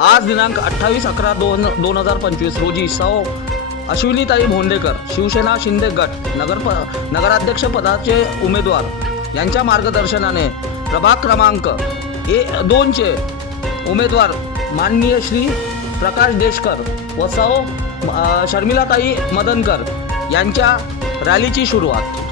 आज दिनांक अठ्ठावीस अकरा दोन दोन हजार पंचवीस रोजी सौ अश्विनीताई भोंडेकर शिवसेना शिंदे गट नगर नगराध्यक्ष पदाचे उमेदवार यांच्या मार्गदर्शनाने प्रभाग क्रमांक ए दोनचे उमेदवार माननीय श्री प्रकाश देशकर व सौ शर्मिलाताई मदनकर यांच्या रॅलीची सुरुवात.